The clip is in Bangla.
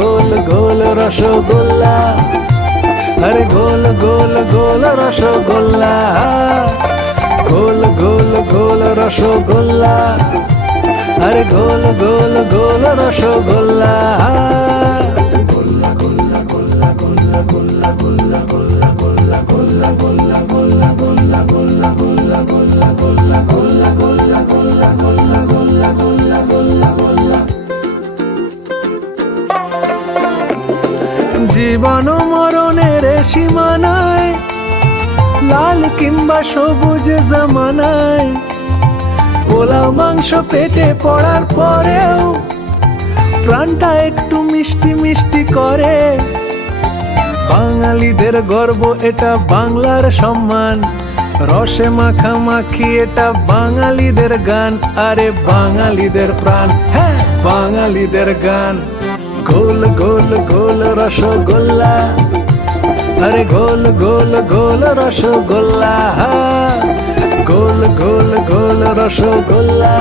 গোল গোল রসগোল্লা, আরে গোল গোল গোল রসগোল্লা, গোল গোল গোল রসগোল্লা, আরে গোল গোল গোল রসগোল্লা। জীবন মরণের সীমানায়, লাল কিংবা সবুজ জামানায়, পোলাও মাংস পেটে পড়ার পরেও প্রাণটা একটু মিষ্টি মিষ্টি করে। বাঙালিদের গর্ব, এটা বাংলার সম্মান, রসে মাখামাখি এটা বাঙালিদের গান, আরে বাঙালিদের প্রাণ, হ্যাঁ বাঙালিদের গান। গোল গোল গোল রসগোল্লা, আরে গোল গোল গোল রসগোল্লা, গোল গোল গোল রসগোল্লা।